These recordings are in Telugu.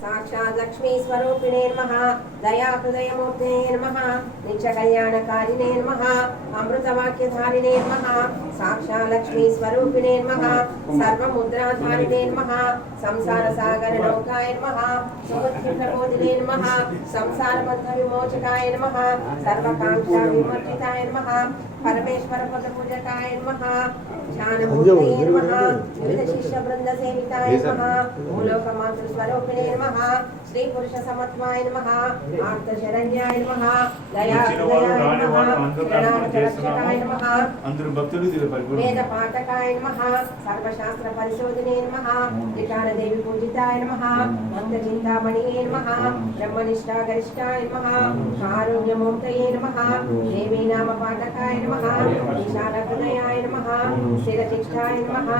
साक्षात् लक्ष्मी स्वरूपिणे नमः दया हृदयमूर्ते नमः नित्य कल्याणकारिणे नमः अमृतवाक्यधारिणे नमः साक्षात् लक्ष्मी स्वरूपिणे नमः सर्वमुद्राधारिणे नमः संसार सागर लोकाय नमः सुबुद्धि प्रबोधिने नमः संसार बंध विमोचकाय नमः सर्वकांक्षा विमोचिताय नमः परमेश्वर पद पूजकाय नमः ज्ञानमूर्तये नमः विविध शिष्य वृंद सेविताय नमः भूलोक मातृ स्वरूपिणे नमः श्री पुरुष समत्वाय नमः आर्त शरण्याय नमः दया हृदयाय नमः शरणागत रक्षकाय नमः अंदर भक्तुలు वेद पाठकाय नमः सर्वशास्त्र परिशोधने नमः निकाल देवी पूजिताय नमः मंद चिंतामणिये नमः ब्रह्मनिष्ठा गरिष्ठाय नमः कारुण्यमूर्तये नमः देवी नाम पाठकाय नमः विशाल हृदयाय नमः स्थिरचिष्ठाय नमः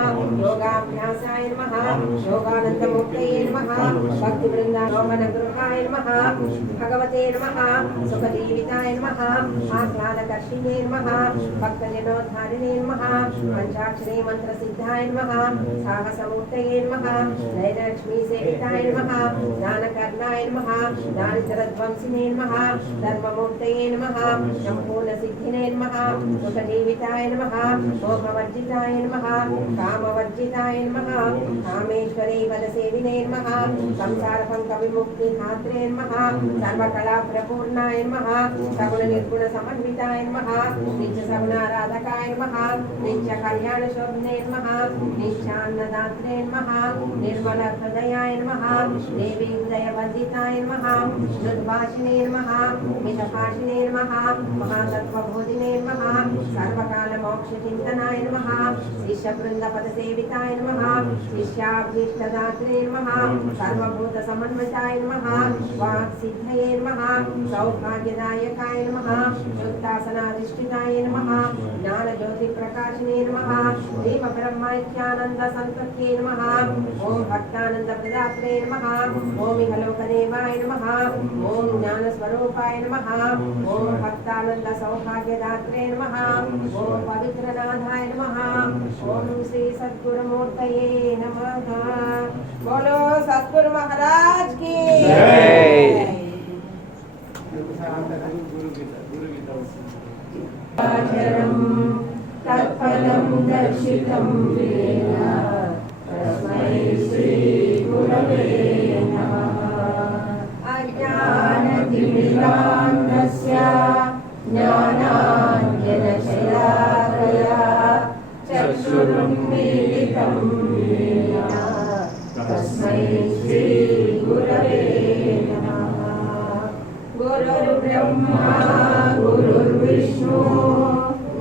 योगाभ्यासाय नमः योगानंदमूर्तये नमः भक्ति वृंदावन गृहाय नमः भगवते नमः सुखजीविताय नमः आह्लादकर्षिणे नमः भक्तजनोद्धारिणे नमः पंचाक्षरी मंत्र सिद्धाय नमः साहसमूर्तये नमः नयनलक्ष्मी सेविताय नमः दानकर्णाय नमः दारिद्र्यध्वंसिने नमः धर्ममूर्तये नमः संपूर्ण सिद्धिने नमः सुखजीविताय नमः मोहवर्जिताय नमः कामवर्जिताय नमः कामेश्वरी पदसेविने नमः संसार पंक विमुक्ति धात्रे नमः सर्वकला प्रपूर्णाय नमः सगुण निर्गुण समन्विताय नमः नित्य सगुणाराधकाय नमः नित्य कल्याण शोभने नमः नित्यान्नदात्रे नमः निर्मल हृदयाय नमः देवी हृदय वंदिताय नमः शुद्भाषिणे नमः मितभाषिणे नमः महातत्वबोधिने नमः सर्वकाल मोक्ष चिंतनाय नमः शिष्य वृंद पद सेविताय नमः शिष्याभीष्टदात्रे नमः सर्वभूत समन्विताय नमः वाक् सिद्धये नमः सौभाग्यदायकाय नमः शुद्धासनाधिष्ठिताय नमः ज्ञान ज्योति प्रकाशिने नमः दीप ब्रह्मैक्यानंद संतत्ये नमः ओम भक्तानंद प्रदात्रे नमः ओम इहलोकदेवाय नमः ओम ज्ञान स्वरूपाय नमः ओम भक्तानंद सौभाग्यदात्रे नमः ओम पवित्रनाथाय नमः ओम श्री सद्गुरुमूर्तये नमः। बोलो सद्गुरु महाराज की जय। तत्फलं दर्शितं येन तस्मै श्री गुरवे नमः। अज्ञानतिमिरान्धस्य ज्ञानाञ्जनशलाकया चक्षुरुन्मीलितं येन तस्मै श्री गुरवे नमः। गुरुर्ब्रह्मा गुरुर्विष्णु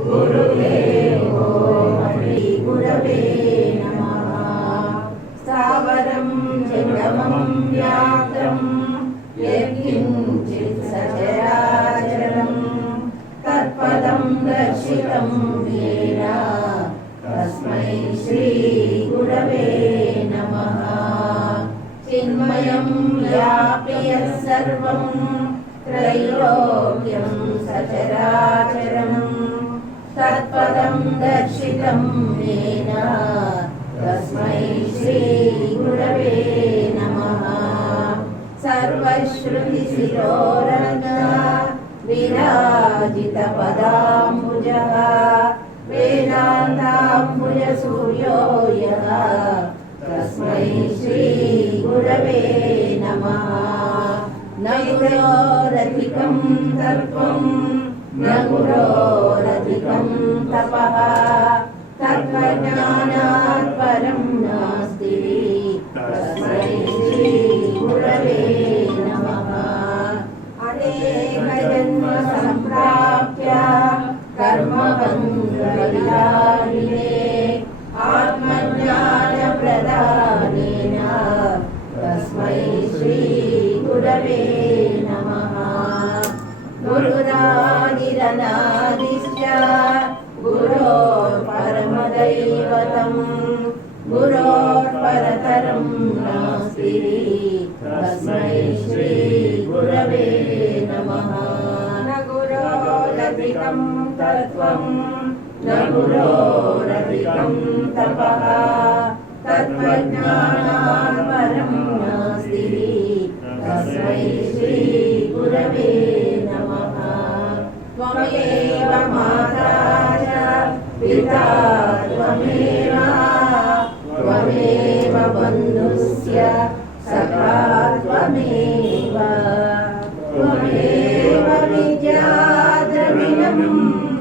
गुरुदेवो गुरवे नमः। स्थावरं जङ्गमं व्याप्तं यत्किञ्चित् सचराचरं तत्पदं दर्शितं येन तस्मै श्री गुरवे नमः। चिन्मयं व्याप्य सर्वं त्रैलोक्यं सचराचरं तत्पदं दर्शितं येन तस्मै श्री गुरवे नमः। सर्वश्रुतिशिरोरगा विराजितपदाम्बुजः वेदान्ताम्बुजसूर्यो यः तस्मै श्री गुरवे नमः। न गुरोरधिकं तत्त्वं न गुरोरधिकं तपः तत्त्वज्ञानात् परं नास्ति तस्मै श्री गुरवे नमः। अनेकजन्म सम्प्राप्य कर्मबन्धविदारिणे आत्मज्ञानप्रदानेन तस्मै श्री गुरवे नमः। गुरुरादिरनादिश्च गुरोर्परमदैवतं गुरोर्परतरं नास्ति तस्मै श्री गुरवे नमः। न गुरोरधिकं तत्त्वं न गुरोरधिकं तपः तत्त्वज्ञानात् परं नास्ति सखा त्वमेव त्वमेव विद्या द्रविणं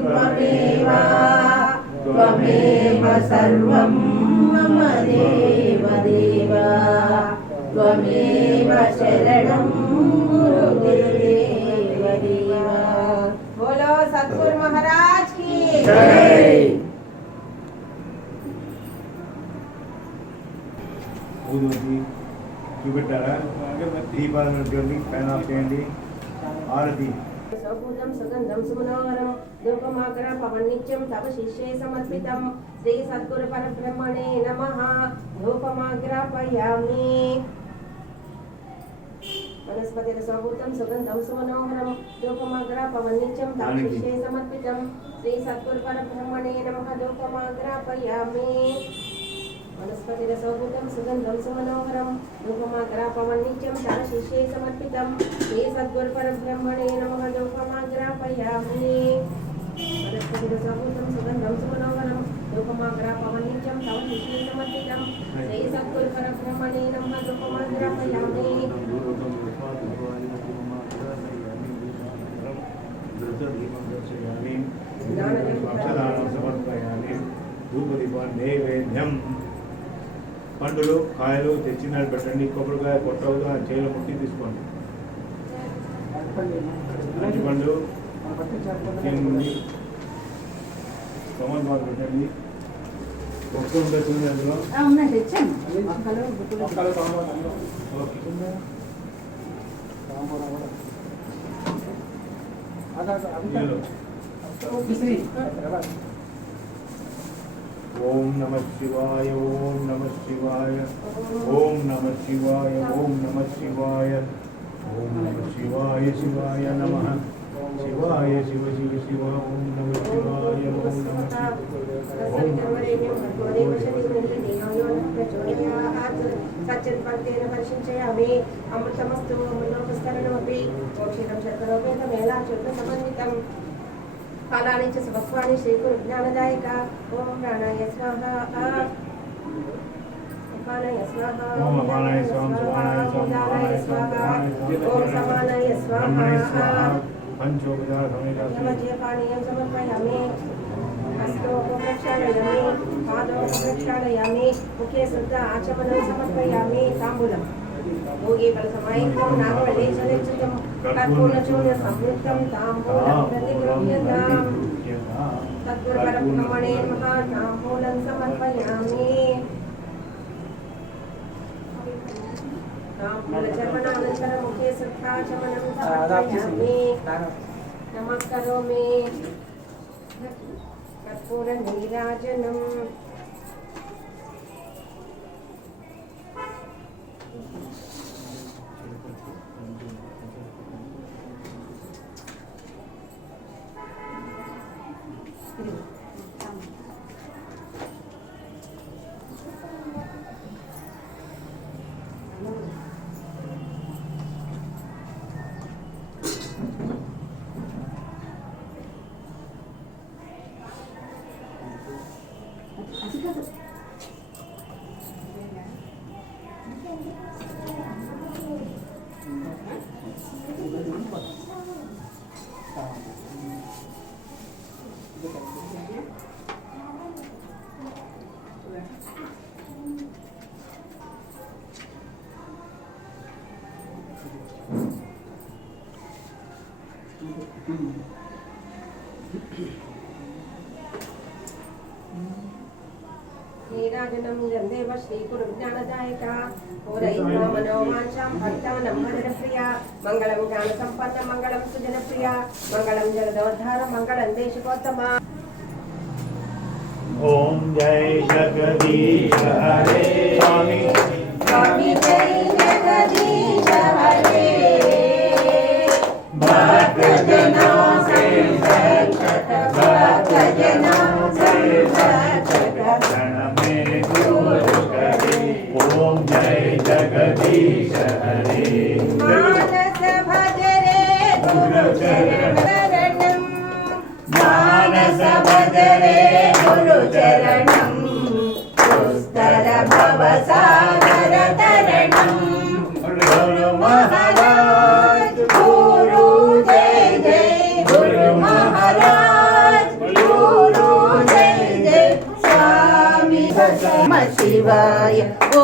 त्वमेव त्वमेव सर्वं मम देव देव त्वमेव शरणं गुरुदेव देव। बोलो सद्गुरु महाराज की जय। చూపెట్టారా దీపాలను పెట్టుకోండి, ఫ్యాన్ ఆఫ్ చేయండి. ఆరతి సౌభూతం సుగంధం సుమనోహరం ధూపమాగ్ర పవన్నిత్యం తవ శిష్యే సమర్పితం శ్రీ సద్గురు పరబ్రహ్మణే నమః ధూపమాగ్రాపయామి వనస్పతిర సౌభూతం సుగంధం సుమనోహరం ధూపమాగ్ర పవన్నిత్యం తవ శిష్యే సమర్పితం శ్రీ సద్గురు పరబ్రహ్మణే నమః ధూపమాగ్రాపయామి वनस्पति रसोभूतं सुगंधं सुमनोहरं धूपमाग्रापवन्नित्यं तव शिष्ये समर्पितं श्री सद्गुरु परब्रह्मणे नमः धूपमाग्रापयामि वनस्पति रसोभूतं सुगंधं सुमनोहरं धूपमाग्रापवन्नित्यं तव शिष्ये समर्पितं श्री सद्गुरु परब्रह्मणे नमः धूपमाग्रापयामि నైవేద్యం పండులు కాయలు తెచ్చినారు పెట్టండి. కొబ్బరికాయ కొట్టవుగా చేలో ముట్టి తీసుకోండి. మంచి పండు టమాటా పెట్టండి. ఒక్క ఉంటుంది అందులో ఓం నమః శివాయ ఓం నమః శివాయ ఓం నమః శివాయ ఓం నమః శివాయ ఓం నమః శివాయ శివాయ నమః శివాయ శివ శివ శివ ఓం నమః శివాయ ఓం నమః సత్యపంక్తేన పరిశించయామి అమృతమస్తు అమృతోపస్తరణమపి మోక్షితం శర్కరోపేతమేలా చుట్ట సమన్వితం ఫలాని చ స్వస్వాని శ్రీ గురు జ్ఞానదాయక ఓం ప్రాణాయ స్వాహా అపానాయ స్వాహా ఓం అపానాయ స్వాహా సమానాయ స్వాహా ఓం సమానాయ స్వాహా పంచోపచార సమేత పానీయం సమర్పయామి హస్తోపక్షాళయామి పాదోపక్షాళయామి ముఖే శుద్ధ ఆచమనం సమర్పయామి తాంబూలం భోగి ఫలసమాయుక్తం నాగవల్లి చలించితం కర్పూరచూర్ణ సంయుక్తం తాంబూలం ప్రతిగృహ్యతాం సద్గురు పరబ్రహ్మణే నమః తాంబూలం సమర్పయామి తాంబూలచర్వణానంతరం ముఖే శుద్ధాచమనం సమర్పయామి నమస్కరోమి కర్పూర నీరాజనం नीराजनं गन्धेव श्रीगुरुज्ञानदायक पूरयित्वा मनोवाञ्छां भक्तानां भजनप्रिया मङ्गलं ज्ञानसम्पन्नं मङ्गलं सुजनप्रिया मङ्गलं जगदोद्धार मङ्गलं देशिकोत्तमा। ओम जय जगदीश हरे स्वामी स्वामी जय जगदीश हरे भक्तजनों से रक्षक भक्तजनों से रक्षक ओम जय जगदीश हरे मानस भजरे गुरु चरणं मानस भजरे गुरु चरणं दुस्तर भवसागर तरणं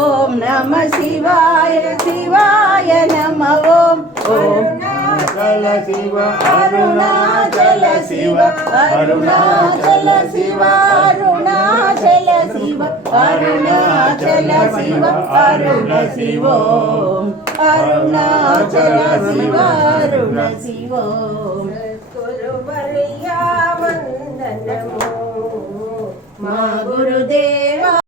ఓం నమ శివాయ శివాయ నమ ఓం ఓం అరుణాచల శివ అరుణాచల శివ అరుణాచల శివ అరుణాచల శివ అరుణాచల శివ అరుణ శివోం అరుణాచల శివ అరుణ శివోం గురువర్యా వందనము మా గురుదేవా